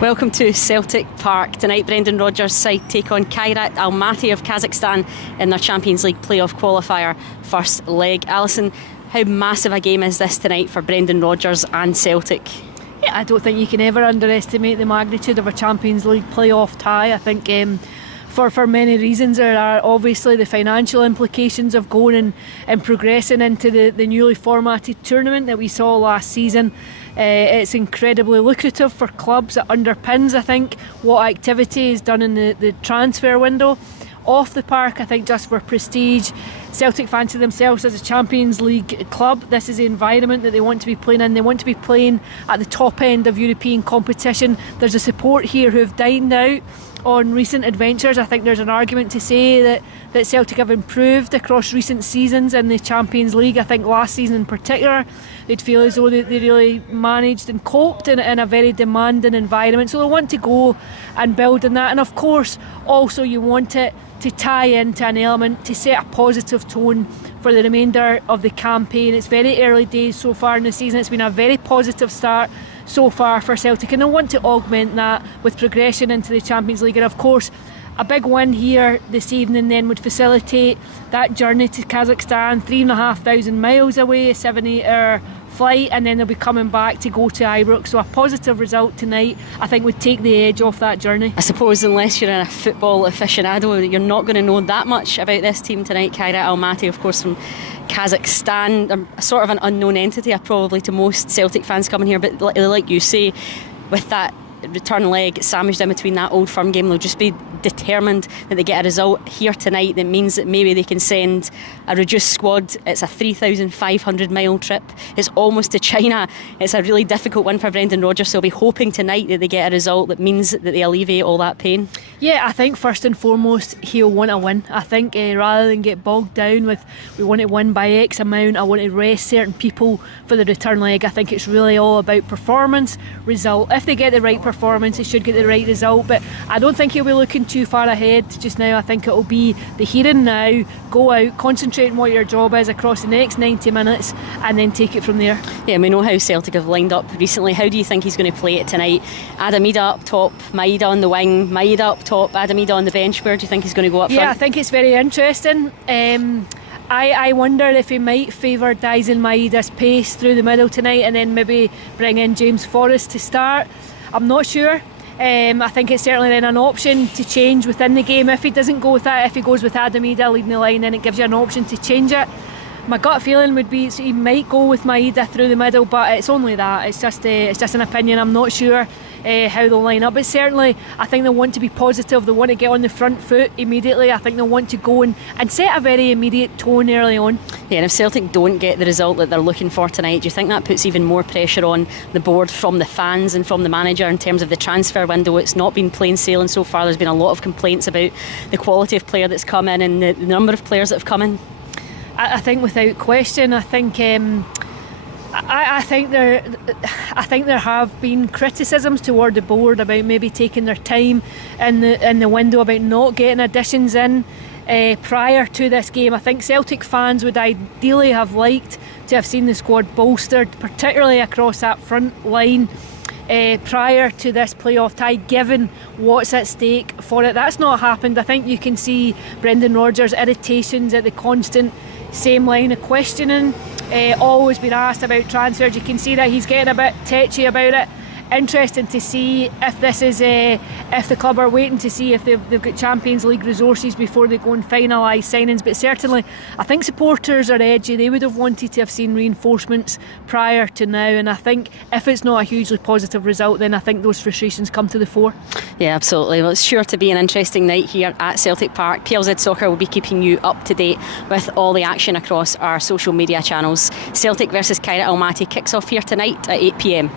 Welcome to Celtic Park. Tonight, Brendan Rodgers' side take on Kairat Almaty of Kazakhstan in their Champions League playoff qualifier first leg. Alison, how massive a game is this tonight for Brendan Rodgers and Celtic? Yeah, I don't think you can ever underestimate the magnitude of a Champions League playoff tie. I think for many reasons. There are obviously the financial implications of going and progressing into the newly formatted tournament that we saw last season. It's incredibly lucrative for clubs. It underpins, I think, what activity is done in the transfer window. Off the park, I think just for prestige, Celtic fancy themselves as a Champions League club. This is the environment that they want to be playing in. They want to be playing at the top end of European competition. There's a support here who have dined out on recent adventures. I think there's an argument to say that Celtic have improved across recent seasons in the Champions League. I think last season in particular, they'd feel as though they really managed and coped in a very demanding environment. So they want to go and build on that. And of course, also you want it to tie into an element to set a positive tone for the remainder of the campaign. It's very early days so far in the season. It's been a very positive start so far for Celtic, and they want to augment that with progression into the Champions League. And of course, a big win here this evening then would facilitate that journey to Kazakhstan, 3,500 miles away, a 7-8 hour flight, and then they'll be coming back to go to Ibrox. So a positive result tonight, I think, would take the edge off that journey. I suppose unless you're a football aficionado, you're not going to know that much about this team tonight. Kairat Almaty, of course, from Kazakhstan. They're sort of an unknown entity, probably to most Celtic fans coming here, but like you say, with that return leg sandwiched in between that Old Firm game, they'll just be determined that they get a result here tonight that means that maybe they can send a reduced squad. It's a 3,500 mile trip. It's almost to China. It's a really difficult one for Brendan Rodgers, so he'll be hoping tonight that they get a result that means that they alleviate all that pain. Yeah, I think first and foremost he'll want a win. I think rather than get bogged down with we want to win by X amount, I want to rest certain people for the return leg. I think it's really all about performance, result. If they get the right performance, they should get the right result, but I don't think he'll be looking too far ahead just now. I think it'll be the here and now, go out, concentrate on what your job is across the next 90 minutes and then take it from there. Yeah, we know how Celtic have lined up recently. How do you think he's going to play it tonight? Adamida up top, Maeda on the wing, Maeda up top, Adamida on the bench. Where do you think he's going to go up front? Yeah, I think it's very interesting. I wonder if he might favour Daizen Maeda's pace through the middle tonight and then maybe bring in James Forrest to start. I'm not sure. I think it's certainly then an option to change within the game. If he doesn't go with that, if he goes with Adamida leading the line, then it gives you an option to change it. My gut feeling would be he might go with Maeda through the middle, but it's only that. It's just an opinion. I'm not sure how they'll line up, but certainly I think they want to be positive. They want to get on the front foot immediately. I think they want to go and set a very immediate tone early on. Yeah, and if Celtic don't get the result that they're looking for tonight, do you think that puts even more pressure on the board from the fans and from the manager in terms of the transfer window? It's not been plain sailing so far. There's been a lot of complaints about the quality of player that's come in and the number of players that have come in. I think without question, I think there have been criticisms toward the board about maybe taking their time in the window, about not getting additions in prior to this game. I think Celtic fans would ideally have liked to have seen the squad bolstered, particularly across that front line, prior to this playoff tie, given what's at stake for it. That's not happened. I think you can see Brendan Rodgers' irritations at the constant same line of questioning, always been asked about transfers. You can see that he's getting a bit tetchy about it. Interesting to see if this is if the club are waiting to see if they've got Champions League resources before they go and finalise signings. But certainly I think supporters are edgy. They would have wanted to have seen reinforcements prior to now, and I think if it's not a hugely positive result, then I think those frustrations come to the fore. Yeah, absolutely. Well, it's sure to be an interesting night here at Celtic Park. PLZ Soccer will be keeping you up to date with all the action across our social media channels. Celtic versus Kairat Almaty kicks off here tonight at 8 p.m.